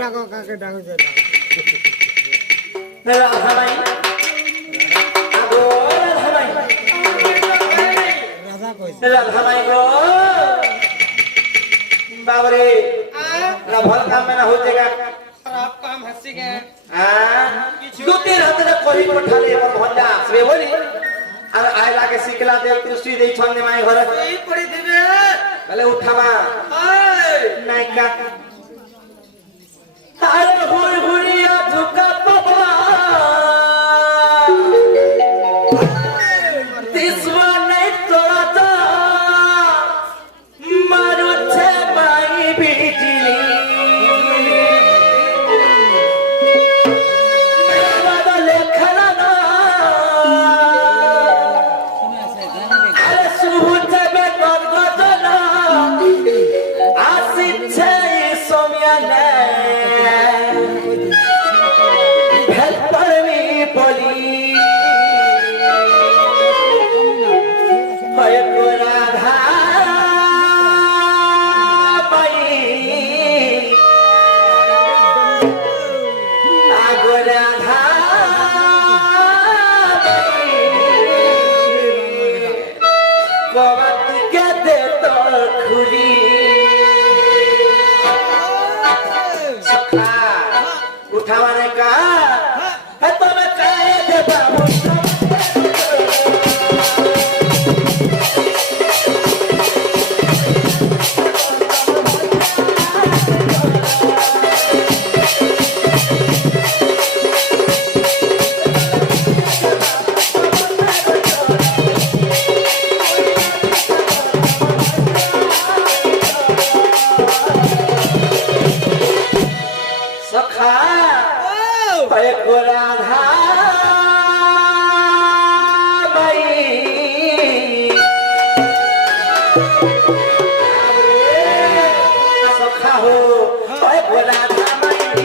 ডাকো কাকে ডাকো যে রাধা ভাই আগো রাধা ভাই রাজা কইছে राधा माई गो बाबरे ना भल काम में ना हो जाएगा खराब काम हंसी के दो तीन हाथ से कोई पठा ले और भंडा से बोली और आए लाके सिकला दे दृष्टि दे छन्ने माई घर यही पड़ी देवे पहले उठावा हाय नहीं का अरे हुई हुईया झुका पपला तिस्वा नहीं तोड़ा था मारू छे माई बिजली मेरा तो लेखना ना अरे सुहुते में गदगदना आसी छे सोमिया ने भेल परमी बोली हय को राधा बाई आगो राधा बाई कवत के दे तो खुली सखा उठावाने का है तो मैं काहे दे बाबू सखा पे को राधा बाई सखा हो पे को राधा बाई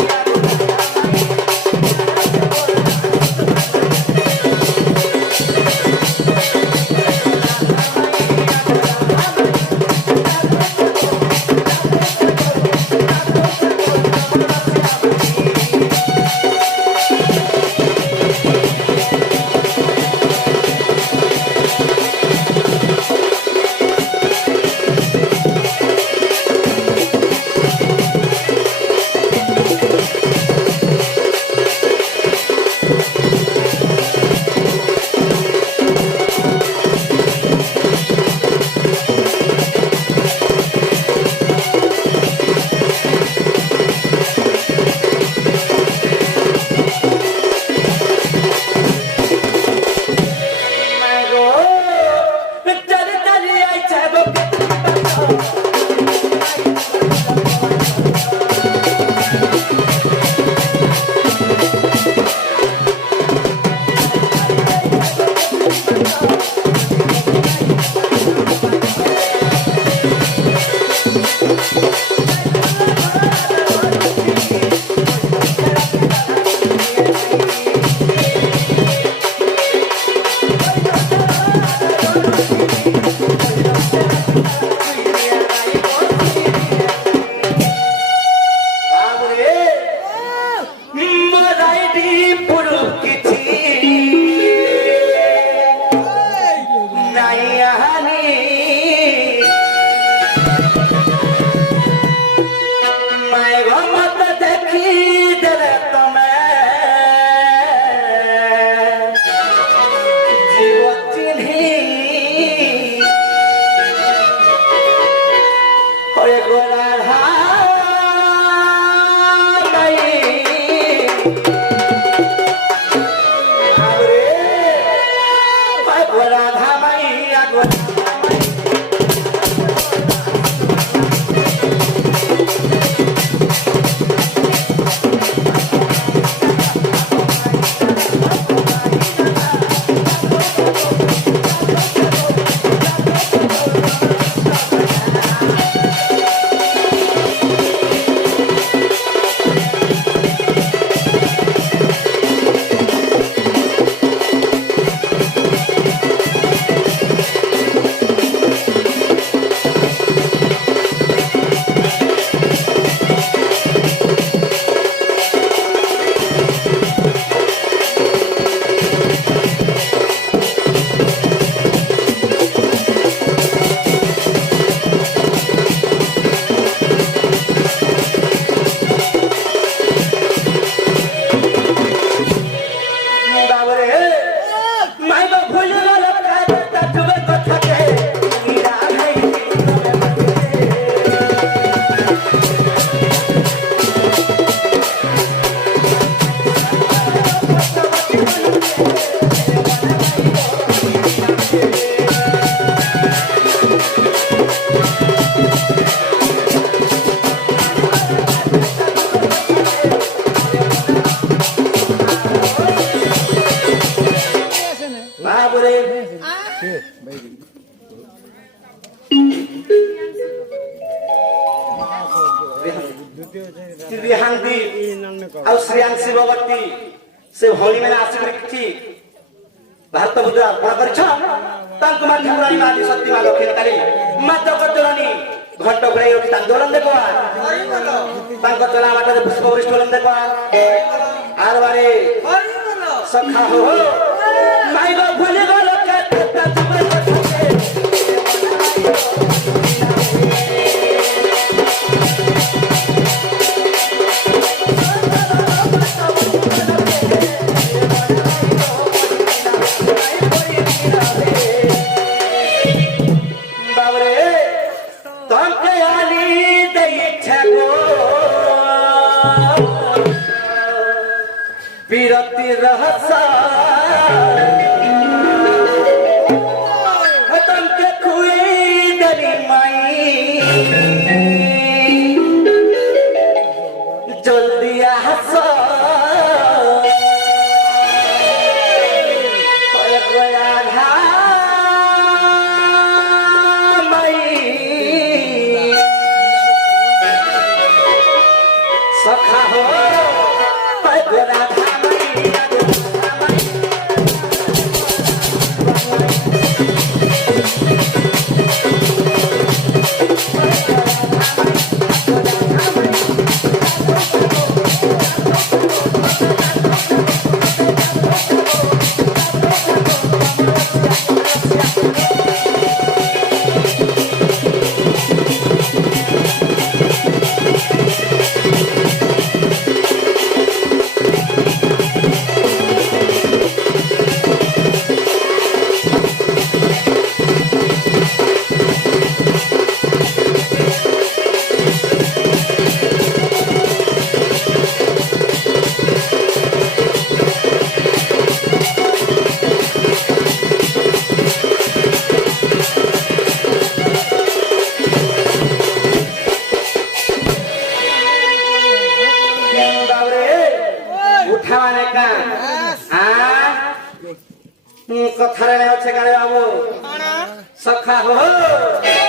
ଆଉ ଶ୍ରେୟାଂଶୀ ଭଗବତୀ ସେ ଭଉଣୀ ମାନେ ଆସିକରି କିଛି ଭାରତ ମୁଦ୍ରା ଅର୍ପଣ କରିଛ ତାଙ୍କୁ ମା ଠାକୁରାଣୀ ମା ସତୀ ମା ଦକ୍ଷିଣ କାଳୀ ମା ଜଗତଜନନୀ ଘଣ୍ଟ ଘୋଡ଼ାଇ ରଖି ତାନ୍ଦୋଳନ ଦେଖବା ତାଙ୍କ ଚଲା ବାଟରେ ପୁଷ୍ପ ବୃଷ୍ଟି ଦେଖବା ଆର ବାରେ ସଖା ହୋ ମାଇଗ ଭୁଲି ଗଲ କେତେ ତୁମେ বিরতি রহসা তমকে খুই দেরি মাই জলদি আস সখা হো রাধা कथारे अच्छे गाड़ी बाबू सखा हो